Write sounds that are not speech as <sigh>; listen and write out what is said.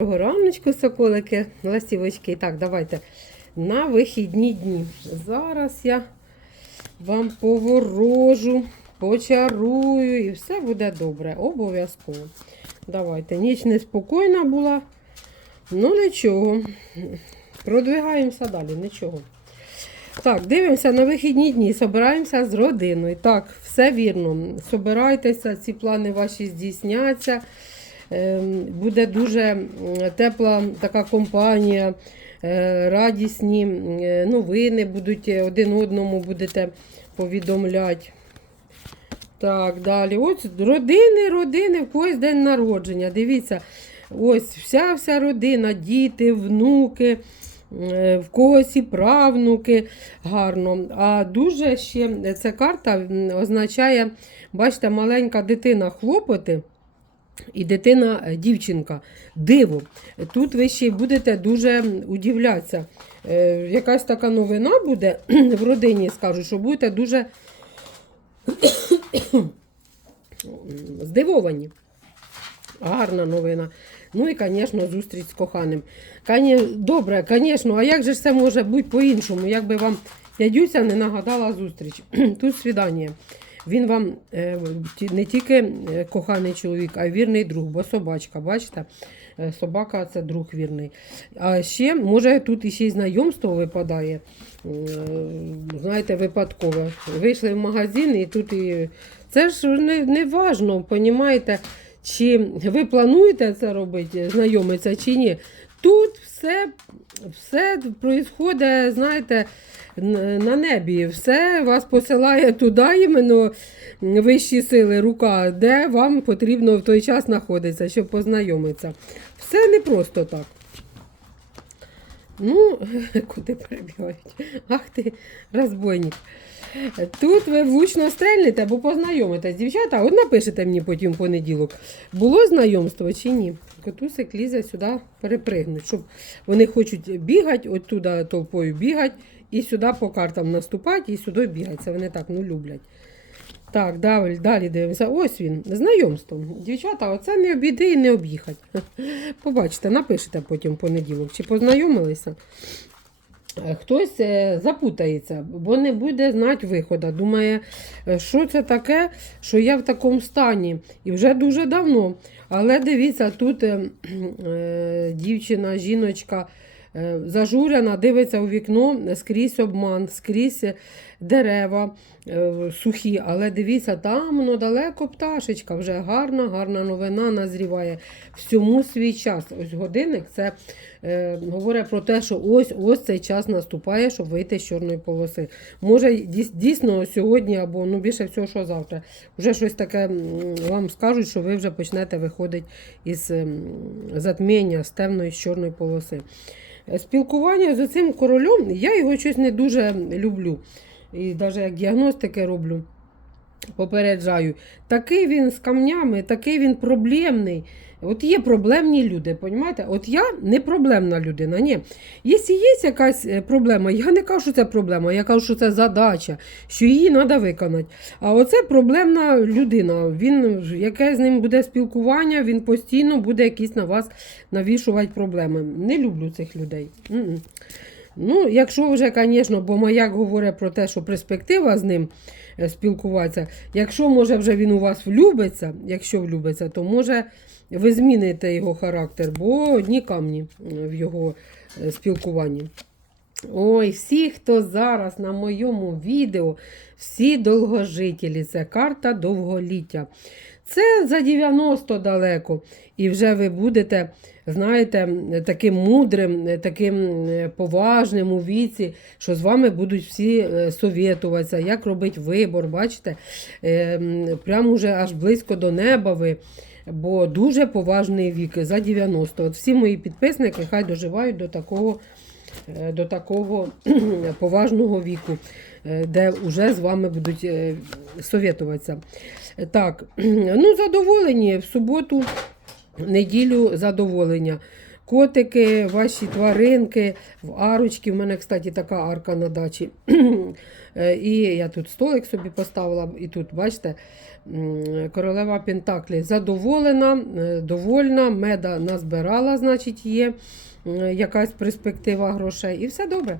Раночку, соколики, ластівочки. Так, давайте на вихідні дні. Зараз я вам поворожу, почарую і все буде добре. Обов'язково. Давайте. Ніч неспокійна була. Ну нічого. Продвигаємося далі, нічого. Так, дивимося на вихідні дні, собираємося з родиною. Так, все вірно. Собирайтеся, ці плани ваші здійсняться. Ем, Буде дуже тепла така компанія, е, радісні е, новини будуть е, один одному будете повідомляти. Так, далі. Ось родини, родини, в когось день народження. Дивіться, ось вся вся родина, діти, внуки, в когось і правнуки. Гарно. А дуже ще ця карта означає, бачите, маленька дитина хлопоти. І дитина е, дівчинка. Диво. Тут ви ще будете дуже удивлятися. Е, якась така новина буде <clears throat> в родині, скажу, що будете дуже <clears throat> здивовані. Гарна новина. Ну і, звісно, зустріч з коханим. Добре, звісно, а як же це може бути по-іншому? Якби вам дядюся не нагадала зустріч. <clears throat> Тут свідання. Він вам е, не тільки е, коханий чоловік, а й вірний друг, бо собачка, бачите? Е, Собака це друг вірний. А ще, може, тут іще й знайомство випадає. Знаєте, випадкове. Вийшли в магазин і тут і. Це ж не, не важно, понімаєте, чи ви плануєте це робити, знайомитися чи ні. Тут все, все відбувається, знаєте, на небі. Все вас посилає туди, іменно вищі сили, рука, де вам потрібно в той час знаходитися, щоб познайомитися. Все не просто так. Ну, <laughs> куди перебігають? Ах ти, розбойник. Тут ви влучно стрельнете або познайомитесь. Дівчата, от напишете мені потім понеділок, було знайомство чи ні. Котусик лізе сюди перепригнуть, щоб вони хочуть бігати, от туди толпою бігати, і сюди по картам наступати, і сюди бігати. Це вони так ну, люблять. Так, далі, далі дивимося. Ось він, знайомство. Дівчата, оце не обійди і не об'їхати. <laughs> Побачите, напишете потім понеділок, чи познайомилися. Е, Хтось е, запутається, бо не буде знати виходу. Думає, е, що це таке, що я в такому стані. І вже дуже давно. Але дивіться, тут е, дівчина, жіночка зажурена, дивиться у вікно, скрізь обман, скрізь дерева е, сухі. Але дивіться, там воно далеко пташечка, вже гарна, гарна новина назріває. Всьому свій час. Ось годинник це е, говорить про те, що ось ось цей час наступає, щоб вийти з чорної полоси. Може, дійсно сьогодні або ну більше всього, що завтра. Вже щось таке вам скажуть, що ви вже почнете виходити із затміння з темної з чорної полоси. Спілкування з цим королем я його щось не дуже люблю. І навіть як діагностики роблю, попереджаю. Такий він з камнями, такий він проблемний. От є проблемні люди, понімаєте? От я не проблемна людина. Ні. Якщо є якась е, проблема, я не кажу, що це проблема, я кажу, що це задача, що її треба виконати. А оце проблемна людина. Він, яке з ним буде спілкування, він постійно буде якісь на вас навішувати проблеми. Не люблю цих людей. Ну, якщо вже, звісно, бо маяк говорить про те, що перспектива з ним спілкуватися. Якщо може вже він у вас влюбиться, якщо влюбиться, то може ви зміните його характер, бо одні камні е, в його е, спілкуванні. Ой, всі, хто зараз на моєму відео, всі довгожителі, це карта довголіття. Це за 90 далеко. І вже ви будете, знаєте, таким мудрим, таким е, поважним у віці, що з вами будуть всі е, совєтуватися, як робити вибор, бачите? Е, Прямо вже аж близько до неба ви. Бо дуже поважний вік за 90. От всі мої підписники хай доживають до такого, до такого поважного віку, е, де вже з вами будуть е, совєтуватися. Так, ну задоволені в суботу, неділю задоволення. Котики, ваші тваринки, в арочки. У мене, кстати, така арка на дачі. Е, І я тут столик собі поставила, і тут, бачите, Королева Пентаклі задоволена, е, довольна, меда назбирала, значить, є якась перспектива грошей, і все добре.